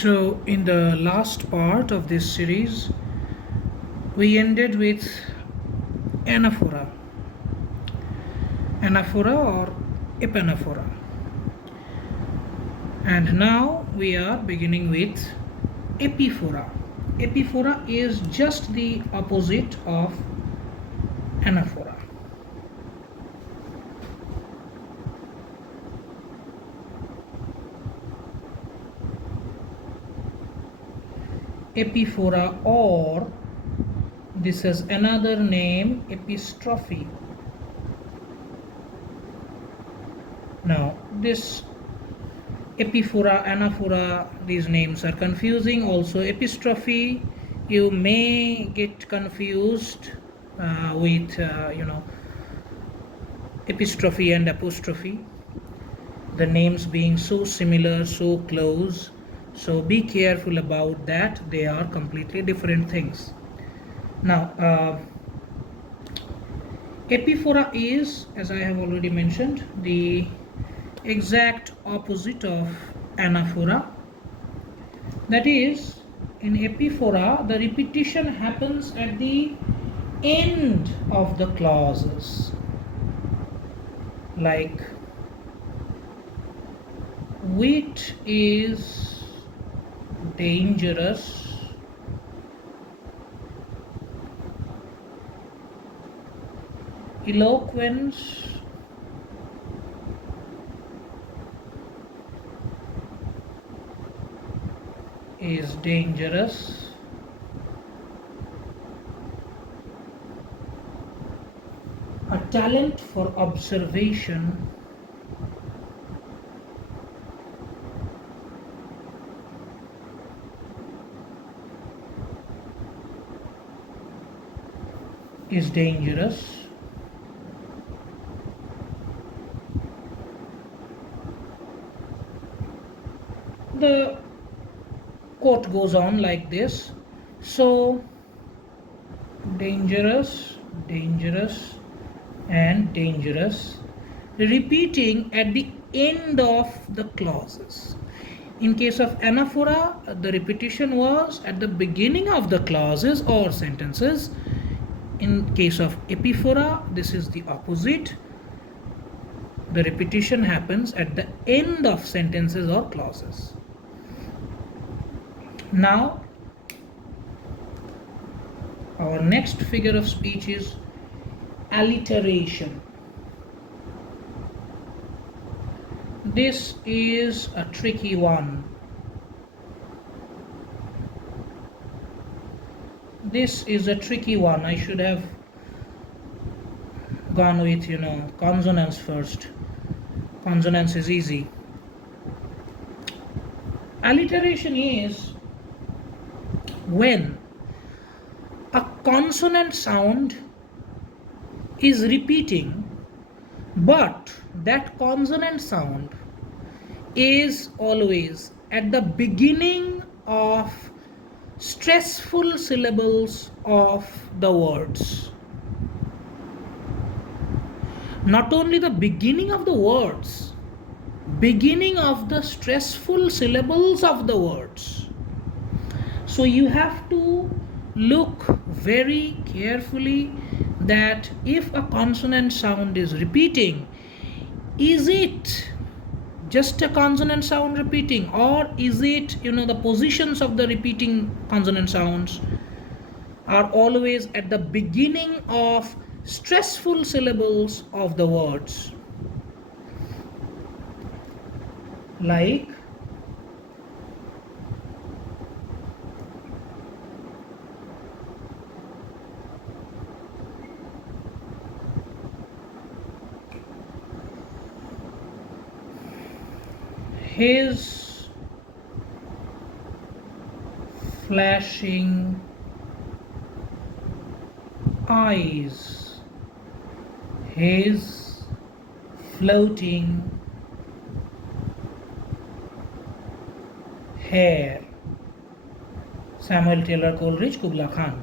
So, in the last part of this series, we ended with anaphora, anaphora or epanaphora, and now we are beginning with epiphora. Epiphora is just the opposite of anaphora. Epiphora, or this is another name, epistrophe. Now this epiphora, anaphora, these names are confusing. Also epistrophe, you may get confused with epistrophe and apostrophe, the names being so similar, so close. So be careful about that. They are completely different things. Now epiphora is, as I have already mentioned, the exact opposite of anaphora. That is, in epiphora the repetition happens at the end of the clauses, like wit is dangerous, eloquence is dangerous, a talent for observation is dangerous, the quote goes on like this. So dangerous, dangerous and dangerous, repeating at the end of the clauses. In case of anaphora, the repetition was at the beginning of the clauses or sentences. In case of epiphora, this is the opposite. The repetition happens at the end of sentences or clauses. Now, our next figure of speech is alliteration. This is a tricky one. This is a tricky one. I should have gone with, consonants first. Consonants is easy. Alliteration is when a consonant sound is repeating, but that consonant sound is always at the beginning of stressful syllables of the words. Not only the beginning of the words, beginning of the stressful syllables of the words. So you have to look very carefully that if a consonant sound is repeating, is it just a consonant sound repeating, or is it, the positions of the repeating consonant sounds are always at the beginning of stressful syllables of the words, like his flashing eyes, his floating hair. Samuel Taylor Coleridge, Kubla Khan.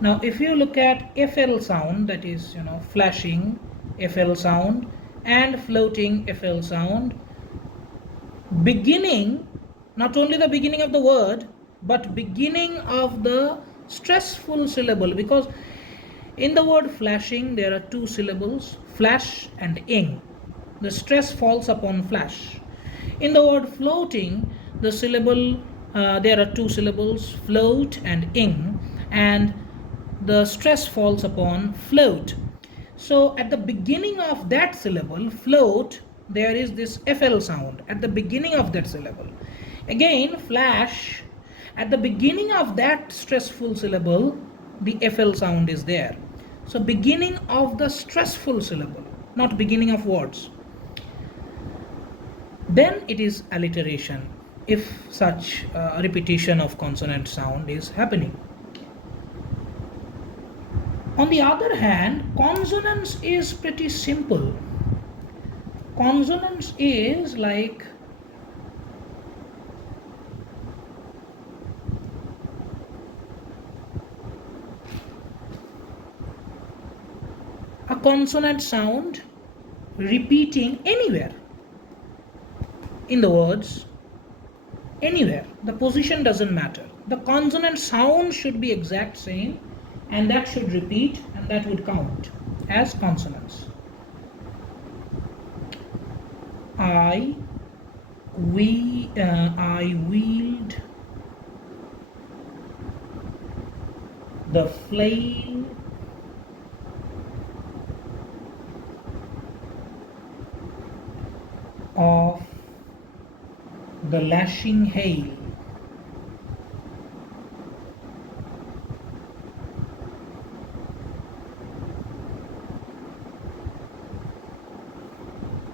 Now if you look at FL sound, that is, flashing FL sound and floating FL sound, beginning Not only the beginning of the word, but beginning of the stressful syllable, because in the word flashing there are two syllables, flash and ing. The stress falls upon flash. In the word floating, the syllable, there are two syllables, float and ing, and the stress falls upon float. So at the beginning of that syllable, float, there is this FL sound at the beginning of that syllable. Again, flash, at the beginning of that stressful syllable, the FL sound is there. So beginning of the stressful syllable, not beginning of words. Then it is alliteration, if such repetition of consonant sound is happening. On the other hand, consonance is pretty simple. Consonance is like a consonant sound repeating anywhere in the words, anywhere. The position doesn't matter. The consonant sound should be exact same, and that should repeat, and that would count as consonants. I wield the flail of the lashing hail.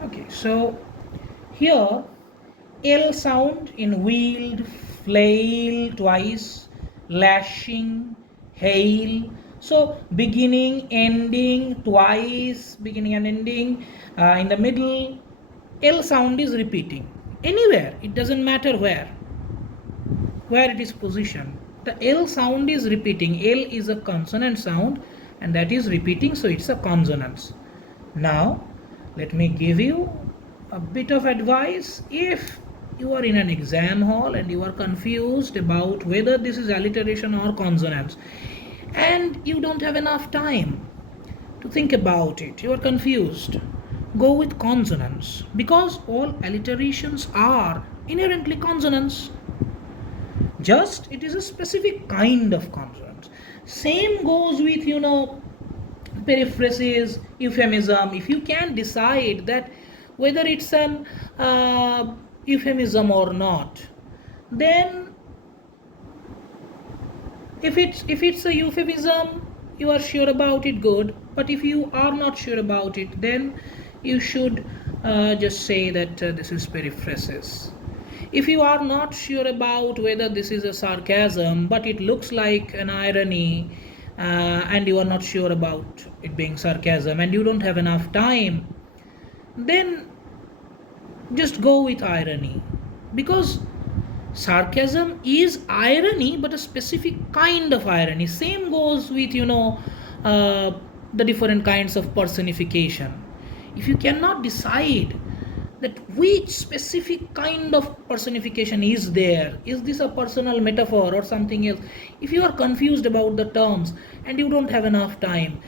Okay, so here L sound in wield, flail twice, lashing, hail. So beginning, ending twice, beginning and ending. In the middle, L sound is repeating anywhere. It doesn't matter where it is positioned. The L sound is repeating. L is a consonant sound, and that is repeating, so it's a consonance. Now let me give you a bit of advice. If you are in an exam hall and you are confused about whether this is alliteration or consonants, and you don't have enough time to think about it, you are confused, go with consonants, because all alliterations are inherently consonants. Just it is a specific kind of consonants. Same goes with, periphrasis, euphemism. If you can decide that whether it's an euphemism or not, then if it's a euphemism, you are sure about it, good. But if you are not sure about it, then you should just say that this is periphrasis. If you are not sure about whether this is a sarcasm, but it looks like an irony, and you are not sure about it being sarcasm, and you don't have enough time, then just go with irony, because sarcasm is irony, but a specific kind of irony. Same goes with the different kinds of personification. If you cannot decide that which specific kind of personification is there, is this a personal metaphor or something else, if you are confused about the terms and you don't have enough time,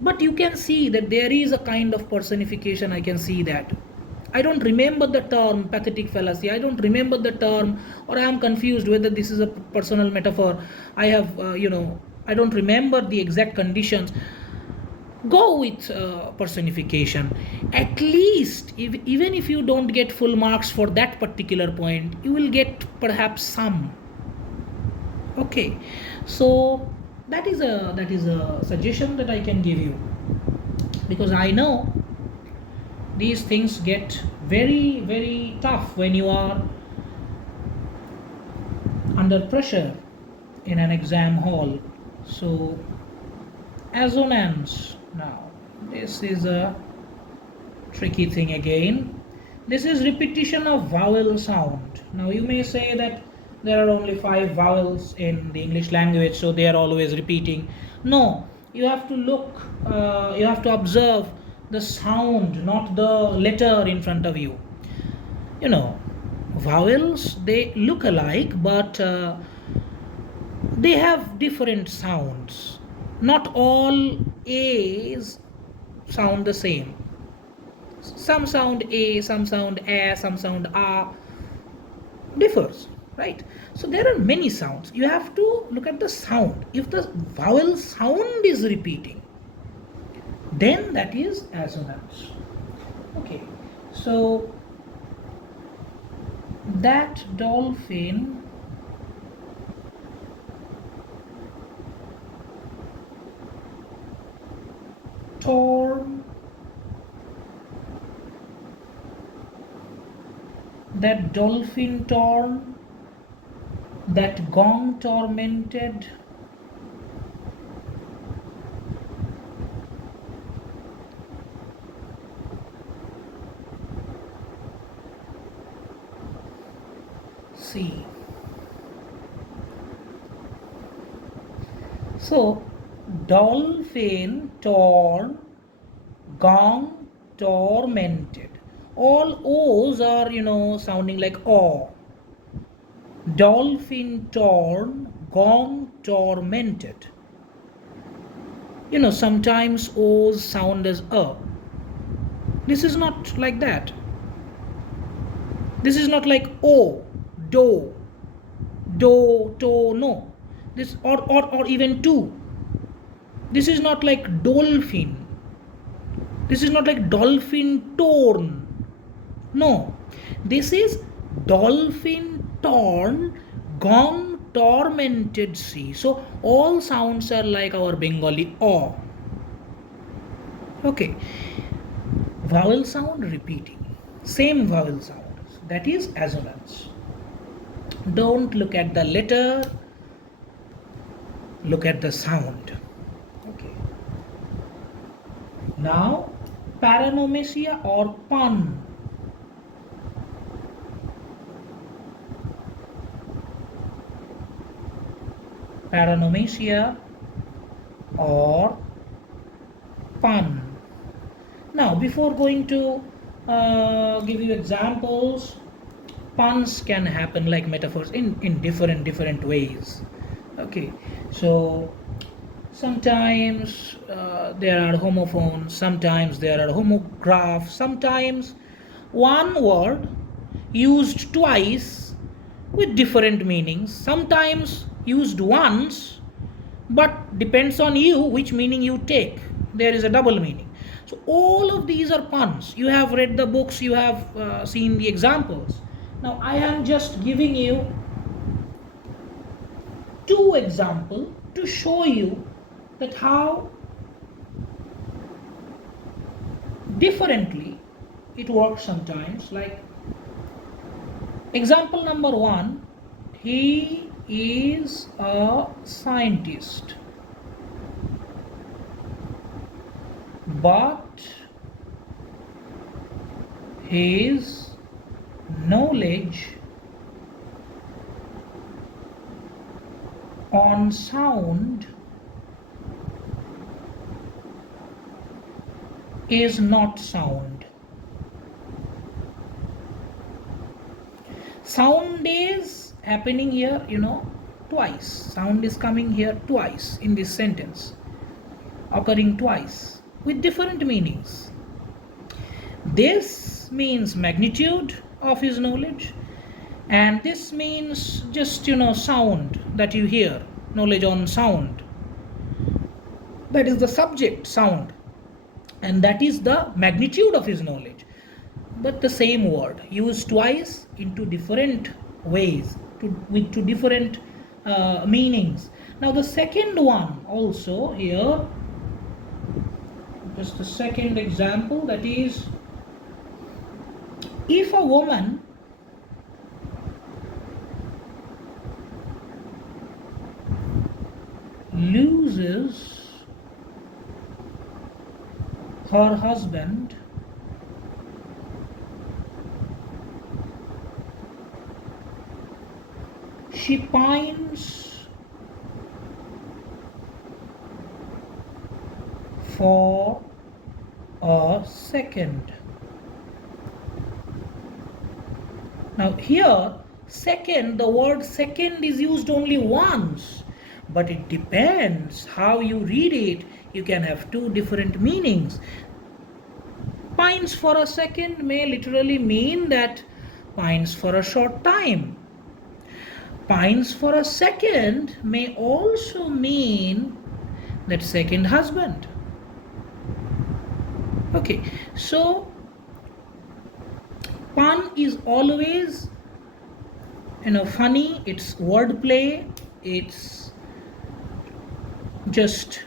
but you can see that there is a kind of personification, I can see that. I don't remember the term pathetic fallacy, I don't remember the term, or I am confused whether this is a personal metaphor, I have I don't remember the exact conditions. Go with personification. At least, even if you don't get full marks for that particular point, you will get perhaps some. Okay, so that is a suggestion that I can give you, because I know these things get very, very tough when you are under pressure in an exam hall. So assonance. Now, this is a tricky thing again. This is repetition of vowel sound. Now, you may say that there are only 5 vowels in the English language, so they are always repeating. No, you have to look, you have to observe the sound, not the letter in front of you. Vowels, they look alike, but they have different sounds. Not all A's sound the same. Some sound A, some sound A, some sound A, differs, right? So there are many sounds. You have to look at the sound. If the vowel sound is repeating, then that is assonance. Okay, so that dolphin torn, that dolphin torn, that gong tormented, see. So dolphin torn, gong tormented. All O's are, sounding like O. Dolphin torn, gong tormented. Sometimes O's sound as A. This is not like that. This is not like O, do, to, no. This or even two. This is not like dolphin. This is not like dolphin torn. No. This is dolphin torn, gone tormented sea. So all sounds are like our Bengali O. Okay. Vowel sound repeating. Same vowel sound. That is assonance. Don't look at the letter, look at the sound. Okay. Now, paranomasia or pun. Paranomasia or pun. Now, before going to give you examples, puns can happen like metaphors in different ways. Okay, so sometimes there are homophones, sometimes there are homographs, sometimes one word used twice with different meanings, sometimes used once, but depends on you which meaning you take. There is a double meaning. So all of these are puns. You have read the books, you have seen the examples. Now I am just giving you two examples to show you that how differently it works sometimes. Like example number one, he is a scientist, but his knowledge on sound is not sound. Sound is happening here, twice. Sound is coming here twice in this sentence, occurring twice with different meanings. This means magnitude of his knowledge, and this means just sound that you hear, knowledge on sound. That is the subject, sound, and that is the magnitude of his knowledge. But the same word used twice into different ways, with different meanings. Now the second one also here, just the second example, that is, if a woman loses her husband, she pines for a second. Now here, second, the word second is used only once, but it depends how you read it. You can have two different meanings. Pines for a second may literally mean that pines for a short time. Pines for a second may also mean that second husband. Okay, so pun is always funny, it's wordplay, it's just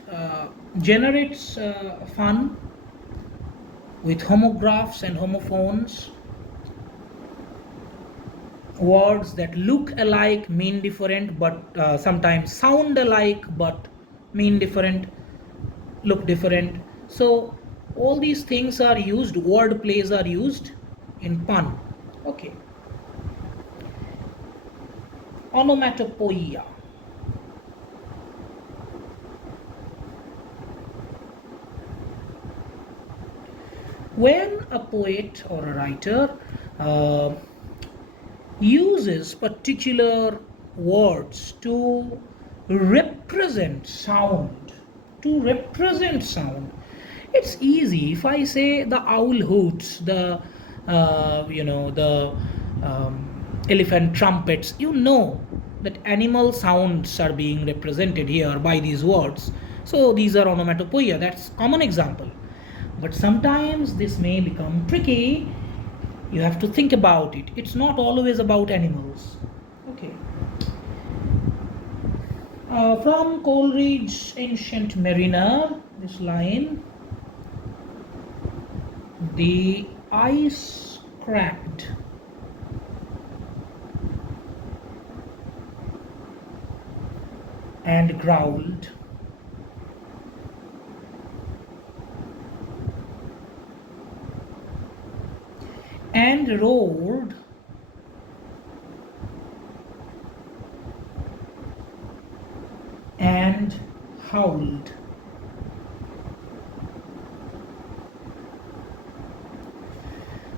generates fun with homographs and homophones. Words that look alike mean different, but sometimes sound alike but mean different, look different. So all these things are used, word plays are used in pun. Okay. Onomatopoeia. When a poet or a writer uses particular words to represent sound, it's easy. If I say the owl hoots, the the elephant trumpets, that animal sounds are being represented here by these words. So these are onomatopoeia. That's common example. But sometimes this may become tricky. You have to think about it. It's not always about animals. Okay. From Coleridge's Ancient Mariner, this line: the ice cracked and growled, and roared and howled.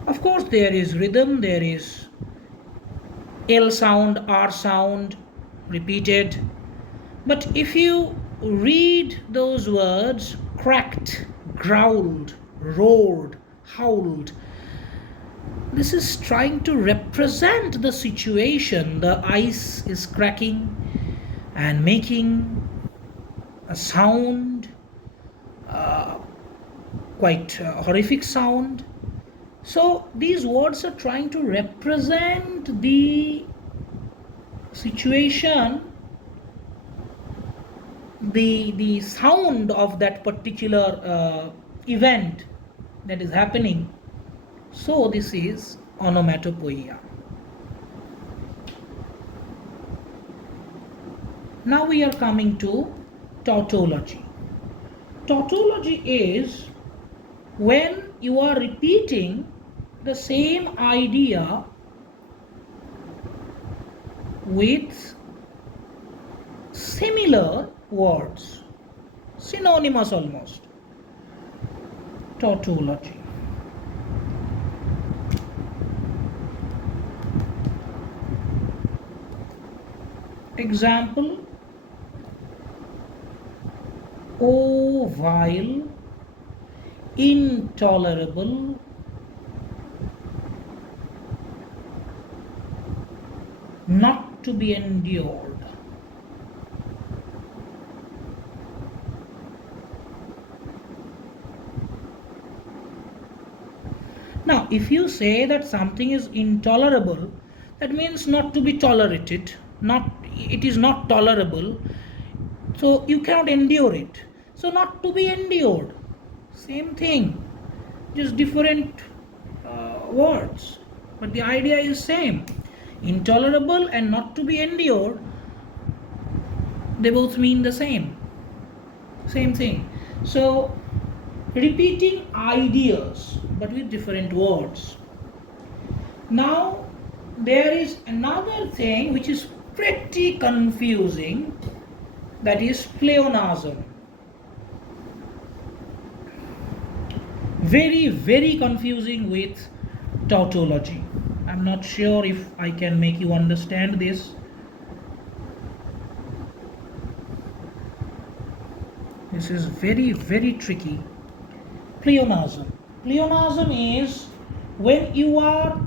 Of course, there is rhythm, there is L sound, R sound repeated. But if you read those words, cracked, growled, roared, howled, this is trying to represent the situation. The ice is cracking and making a sound, quite horrific sound. So these words are trying to represent the situation, the sound of that particular event that is happening. So this is onomatopoeia. Now we are coming to tautology. Tautology is when you are repeating the same idea with similar words, synonymous almost. Tautology. Example: oh, vile, intolerable, not to be endured. Now, if you say that something is intolerable, that means not to be tolerated, it is not tolerable, so you cannot endure it. So not to be endured, same thing, just different words, but the idea is same. Intolerable and not to be endured, they both mean the same thing. So repeating ideas but with different words. Now there is another thing which is pretty confusing, that is pleonasm. Very, very confusing with tautology. I'm not sure if I can make you understand this. This is very, very tricky. Pleonasm. Pleonasm is when you are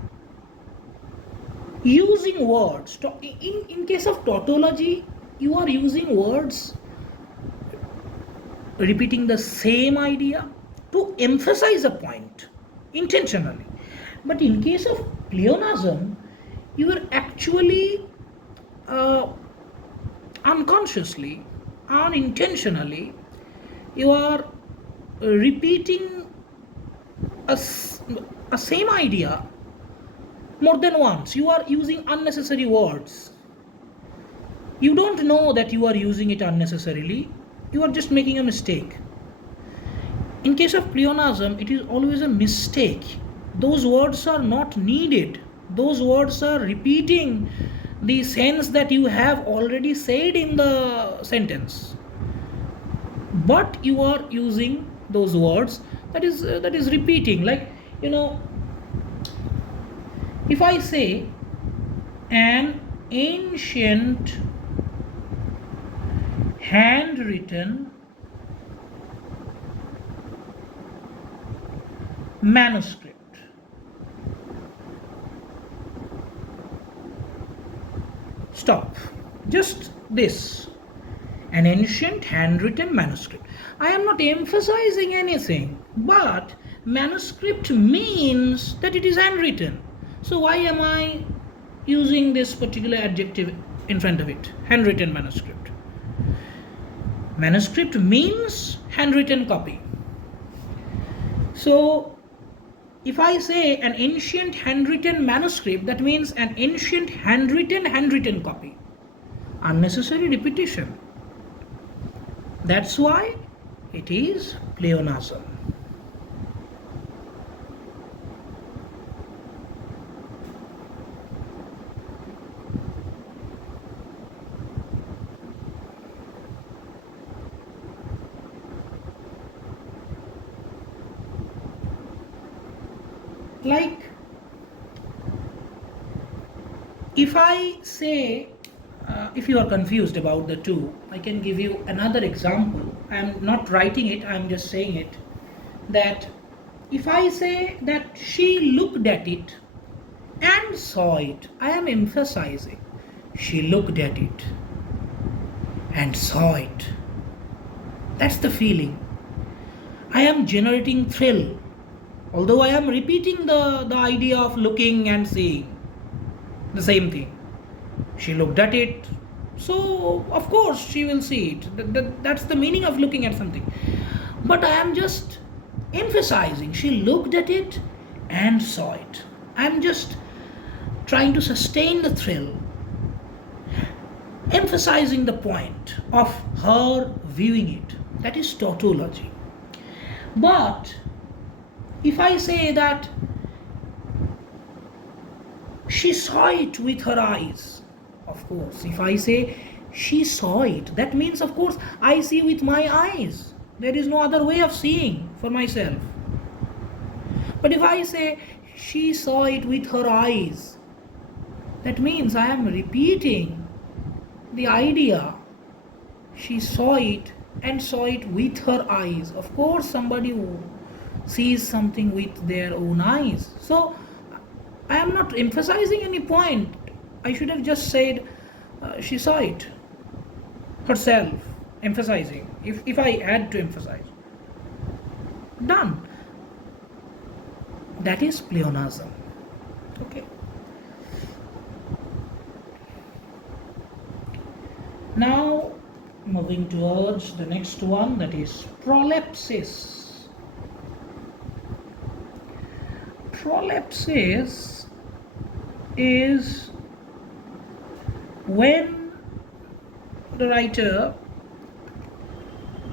using words. In case of tautology, you are using words repeating the same idea to emphasize a point intentionally. But in case of pleonasm, you are actually uh, unconsciously, unintentionally, you are repeating a, a same idea more than once. You are using unnecessary words. You don't know that you are using it unnecessarily. You are just making a mistake. In case of pleonasm, it is always a mistake. Those words are not needed. Those words are repeating the sense that you have already said in the sentence. But you are using those words that is repeating. Like, if I say an ancient handwritten manuscript. Stop. Just this. An ancient handwritten manuscript. I am not emphasizing anything, but manuscript means that it is handwritten. So why am I using this particular adjective in front of it? Handwritten manuscript. Manuscript means handwritten copy. So if I say an ancient handwritten manuscript, that means an ancient handwritten copy. Unnecessary repetition. That's why it is pleonasm. Like, if I say, if you are confused about the two, I can give you another example. I am not writing it, I am just saying it. That if I say that she looked at it and saw it, I am emphasizing. She looked at it and saw it. That's the feeling. I am generating thrill. Although I am repeating the idea of looking and seeing. The same thing. She looked at it, so of course she will see it. That's the meaning of looking at something. But I am just emphasizing. She looked at it and saw it. I am just trying to sustain the thrill. Emphasizing the point of her viewing it. That is tautology. But if I say that she saw it with her eyes, of course, if I say she saw it, that means, of course, I see with my eyes. There is no other way of seeing for myself. But if I say she saw it with her eyes, that means I am repeating the idea. She saw it and saw it with her eyes. Of course, somebody who sees something with their own eyes. So I am not emphasizing any point. I should have just said she saw it herself, emphasizing, if I had to emphasize. Done. That is pleonasm. Okay. Now moving towards the next one, that is prolepsis. Prolepsis is when the writer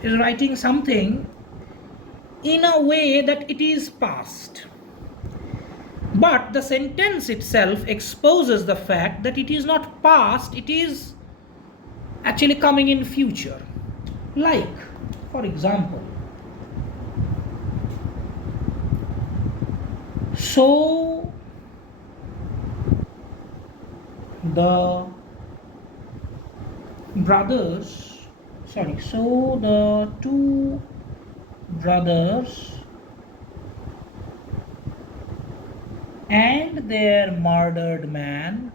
is writing something in a way that it is past, but the sentence itself exposes the fact that it is not past, it is actually coming in future. Like, for example, so The brothers, so the two brothers and their murdered man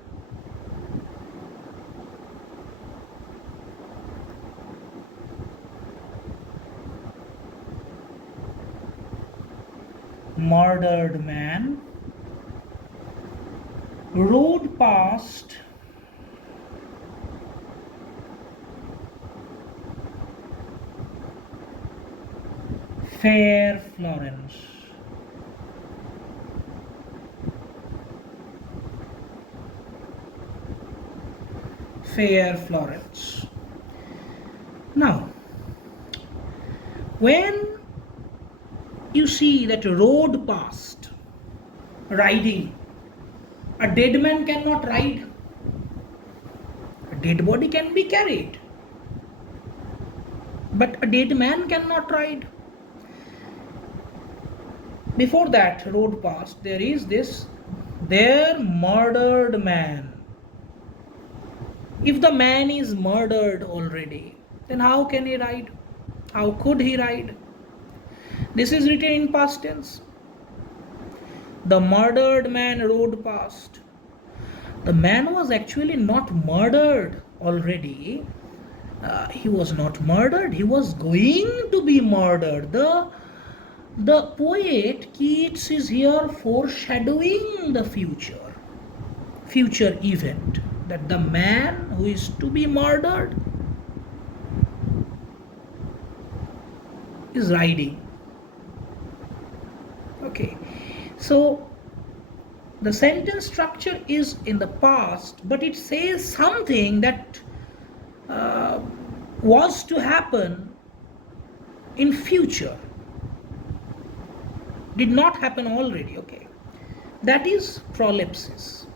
rode past fair Florence. Fair Florence. Now, when you see that road past, riding, a dead man cannot ride. A dead body can be carried, but a dead man cannot ride. Before that road past, there is this, their murdered man. If the man is murdered already, then how can he ride? How could he ride? This is written in past tense. The murdered man rode past. The man was actually not murdered already. He was not murdered. He was going to be murdered. The poet Keats is here foreshadowing the future event, that the man who is to be murdered is riding. Okay, so the sentence structure is in the past, but it says something that was to happen in future, did not happen already. Okay, that is prolepsis.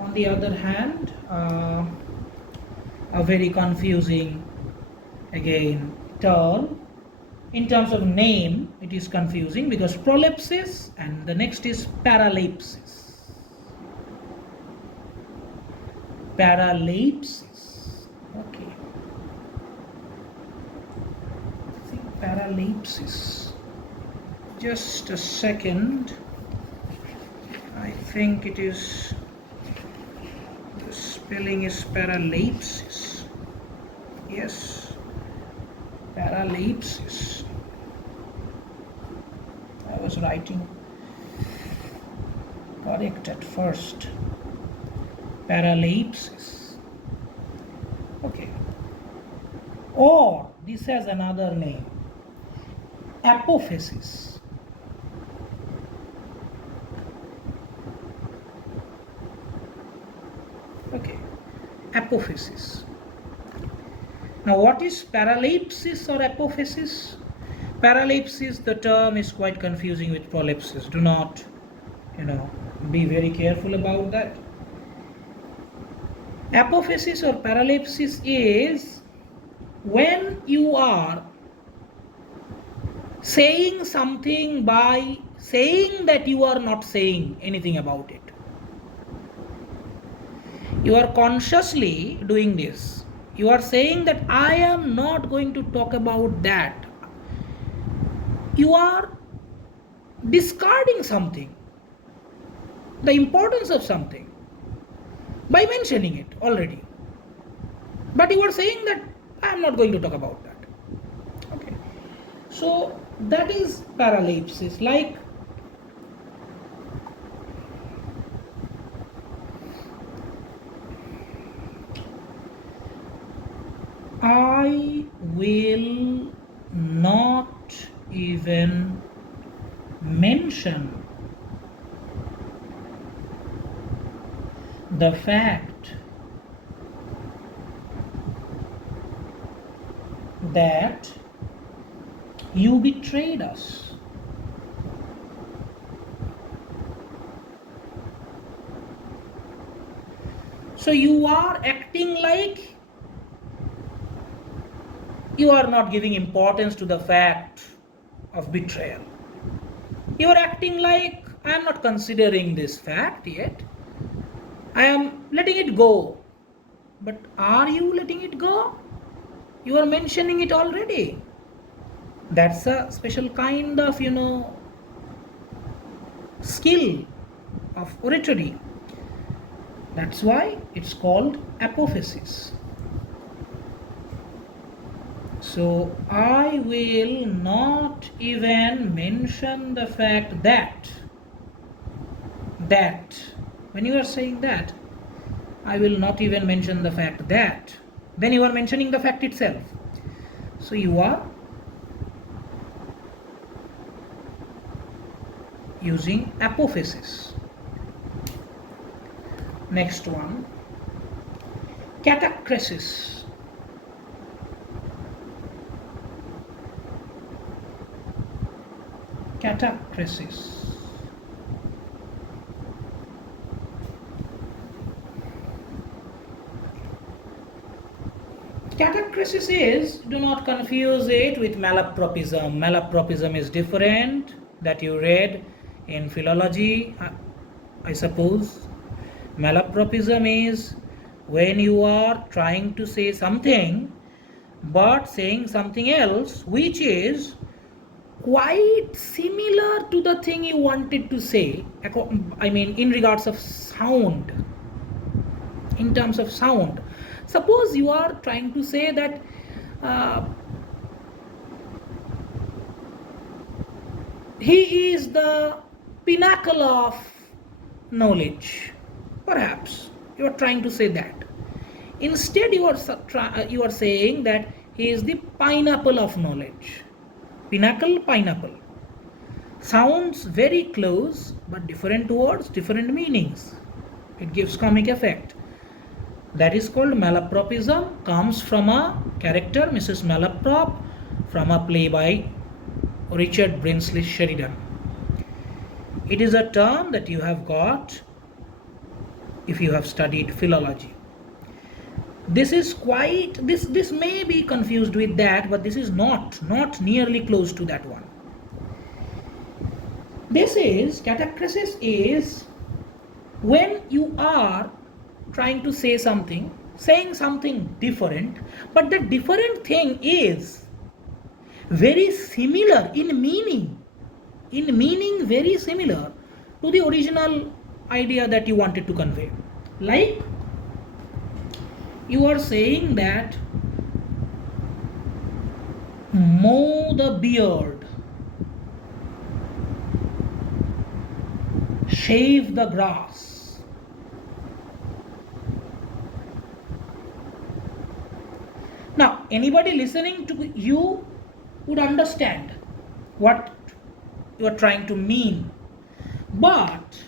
On the other hand, a very confusing again term. In terms of name, it is confusing because prolepsis and the next is paralepsis. Paralepsis. Okay. I think paralepsis. Just a second. I think it is, the spelling is paralepsis. Yes. Paralepsis. I was writing correct at first. Paralepsis. Okay. Or this has another name. Apophasis. Okay. Apophasis. Now, what is paralepsis or apophasis? Paralepsis, the term is quite confusing with prolepsis. Do not, be very careful about that. Apophasis or paralepsis is when you are saying something by saying that you are not saying anything about it. You are consciously doing this. You are saying that I am not going to talk about that. You are discarding something, the importance of something, by mentioning it already. But you are saying that I am not going to talk about that. Okay. So that is paralepsis. Like I will not even mention the fact that you betrayed us. So you are acting like you are not giving importance to the fact of betrayal. You are acting like I am not considering this fact yet. I am letting it go. But are you letting it go? You are mentioning it already. That's a special kind of, skill of oratory. That's why it's called apophasis. So I will not even mention the fact that when you are saying that, I will not even mention the fact that, then you are mentioning the fact itself. So you are using apophasis. Next one, catachresis. Catachresis. Catachresis is, do not confuse it with malapropism. Malapropism is different, that you read in philology, I suppose. Malapropism is when you are trying to say something but saying something else which is quite similar to the thing you wanted to say. I mean, in regards of sound, in terms of sound. Suppose you are trying to say that he is the pinnacle of knowledge. Perhaps you are trying to say that. Instead, you are saying that he is the pineapple of knowledge. Pinnacle, pineapple. Sounds very close, but different words, different meanings. It gives comic effect. That is called malapropism. Comes from a character, Mrs. Malaprop, from a play by Richard Brinsley Sheridan. It is a term that you have got if you have studied philology. This is quite, this may be confused with that, but this is not nearly close to that one. This is, catachresis is when you are trying to say something, saying something different, but the different thing is very similar in meaning very similar to the original idea that you wanted to convey. Like, you are saying that mow the beard, shave the grass. Now, anybody listening to you would understand what you are trying to mean. But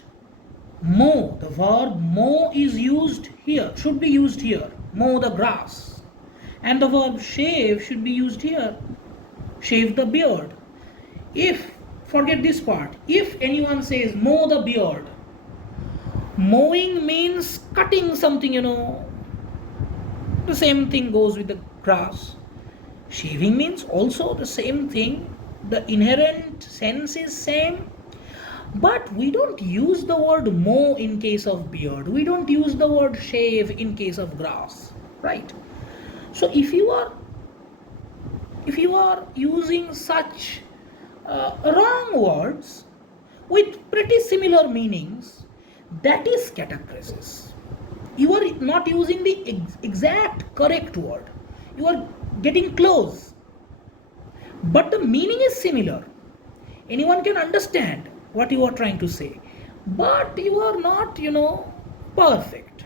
mow, the verb mow is used here, should be used here. Mow the grass. And the verb shave should be used here. Shave the beard. If, forget this part, if anyone says mow the beard, mowing means cutting something, The same thing goes with the grass. Shaving means also the same thing. The inherent sense is same. But we don't use the word mow in case of beard. We don't use the word shave in case of grass. Right? So if you are using such wrong words with pretty similar meanings, that is catachresis. You are not using the exact correct word. You are getting close. But the meaning is similar. Anyone can understand what you are trying to say. But you are not, perfect.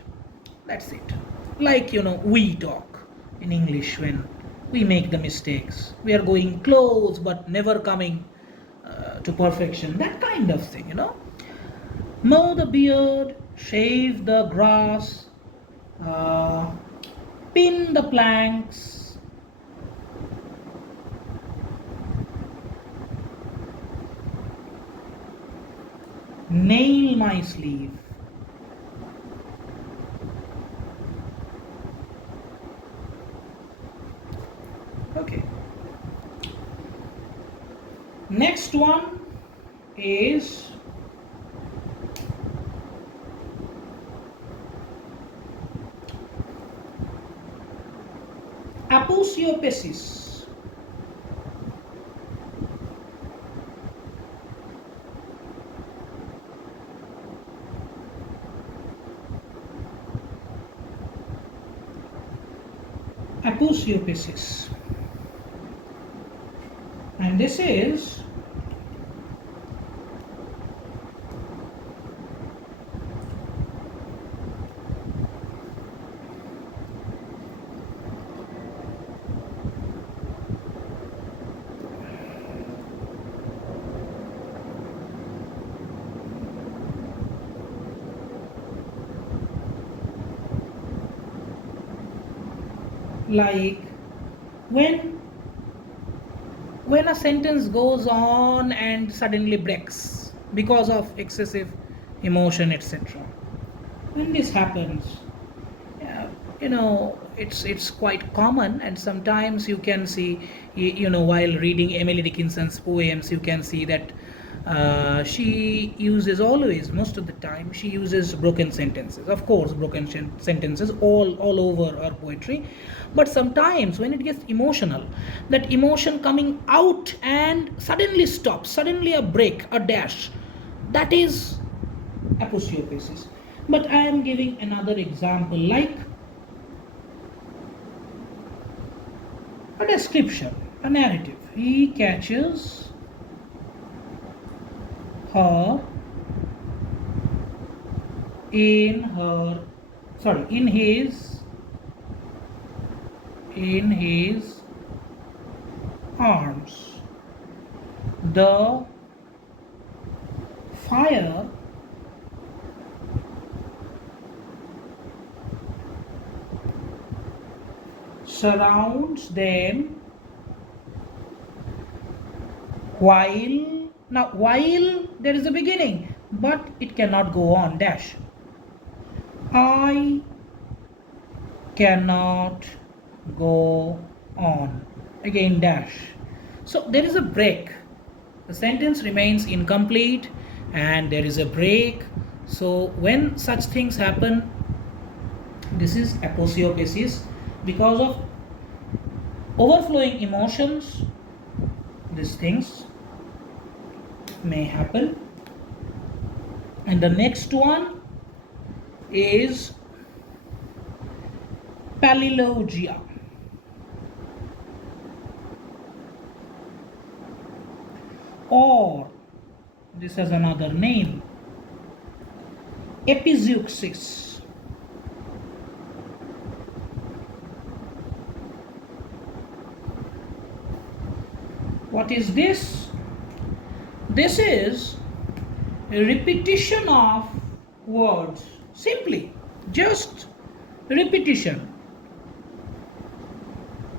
That's it. Like, we talk in English when we make the mistakes. We are going close but never coming to perfection. That kind of thing, Mow the beard, shave the grass, pin the planks, nail my sleeve. Okay. Next one is Aposiopesis. Aposiopesis. And this is like when a sentence goes on and suddenly breaks because of excessive emotion, etc. When this happens, uh, it's quite common, and sometimes you can see, while reading Emily Dickinson's poems, you can see that she uses always, most of the time, she uses broken sentences. Of course, broken sentences all over her poetry, but sometimes when it gets emotional, that emotion coming out and suddenly stops, suddenly a break, a dash, that is aposiopesis. But I am giving another example, like a description, a narrative. He catches her in her, sorry, in his arms. The fire surrounds them while there is a beginning, but it cannot go on, dash. I cannot go on, again dash. So there is a break, the sentence remains incomplete and there is a break. So when such things happen, this is aposiopesis. Because of overflowing emotions, these things may happen. And the next one is palilogia, or this has another name, epizeuxis. What is this? This is a repetition of words, simply just repetition,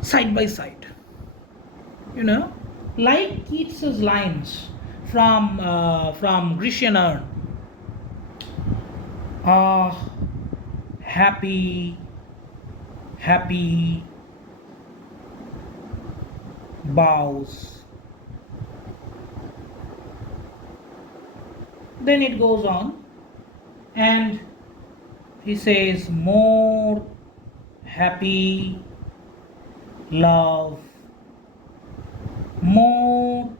side by side, like Keats's lines from Grecian Urn. Ah, happy, happy bows. Then it goes on and he says, more happy love, more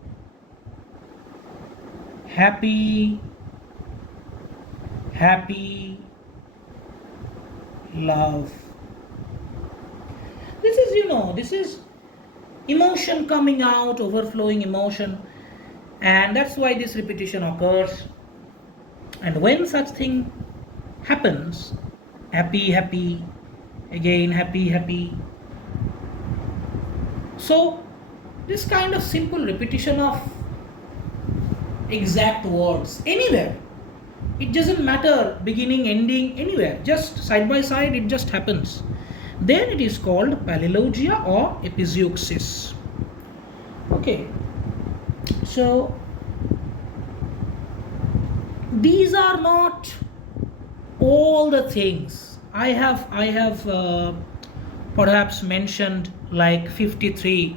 happy love. This is emotion coming out, overflowing emotion, and that's why this repetition occurs. And when such thing happens, happy, again happy. So this kind of simple repetition of exact words anywhere, it doesn't matter beginning, ending, anywhere, just side by side, it just happens, then it is called palilogia or epizeuxis. Okay, so these are not all the things I have perhaps mentioned, like 53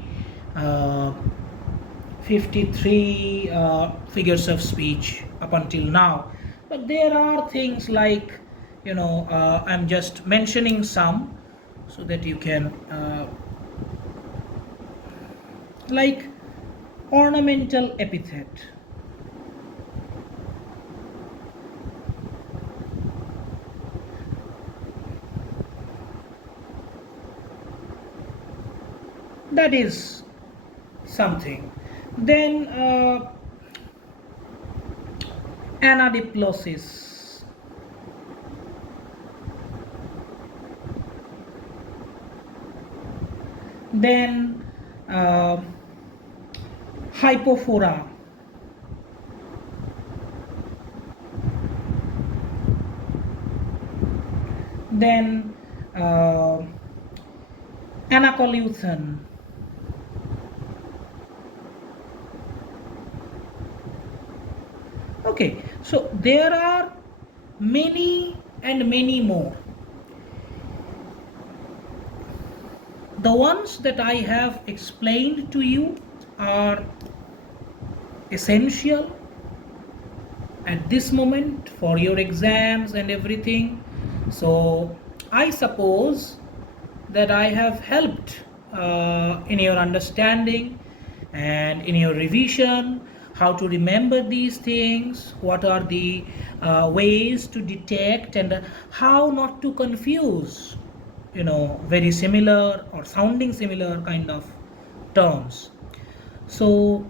figures of speech up until now, but there are things like, I'm just mentioning some so that you can like ornamental epithet. That is something. Then anadiplosis. Then hypophora. Then anacoluthan. Okay, so there are many and many more. The ones that I have explained to you are essential at this moment for your exams and everything. So I suppose that I have helped in your understanding and in your revision, how to remember these things, what are the ways to detect, and how not to confuse, very similar or sounding similar kind of terms. So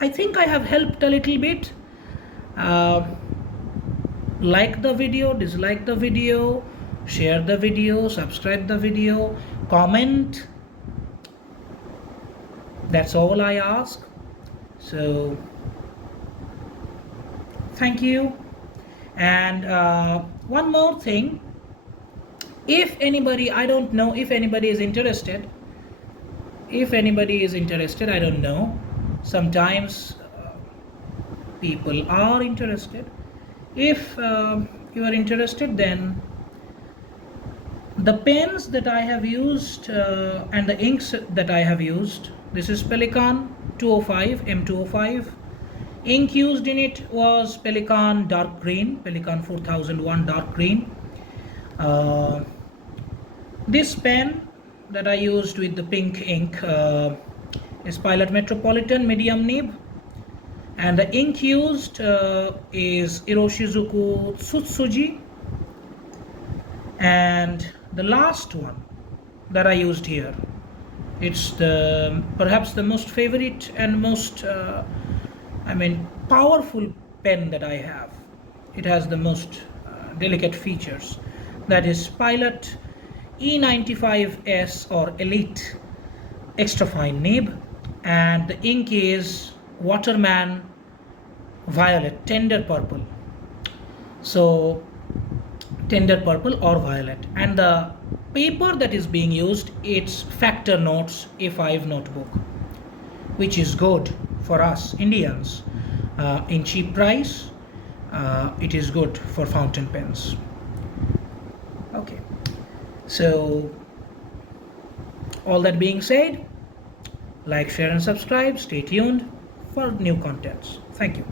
I think I have helped a little bit. Uh, like the video, dislike the video, share the video, subscribe the video, comment. That's all I ask. So thank you. And one more thing, if anybody, I don't know if anybody is interested, I don't know, sometimes people are interested. If you are interested, then the pens that I have used and the inks that I have used, this is Pelikan 205 M205. Ink used in it was Pelikan dark green, Pelikan 4001 dark green. This pen that I used with the pink ink is Pilot Metropolitan medium nib, and the ink used is Iroshizuku Tsutsuji. And the last one that I used here, it's perhaps the most favorite and most powerful pen that I have. It has the most delicate features. That is Pilot E95S or Elite extra fine nib, and the ink is Waterman Violet, tender purple. So tender purple or violet, and the paper that is being used, it's Factor Notes A5 notebook, which is good for us Indians in cheap price. It is good for fountain pens. Okay, so all that being said, like, share and subscribe. Stay tuned for new contents. Thank you.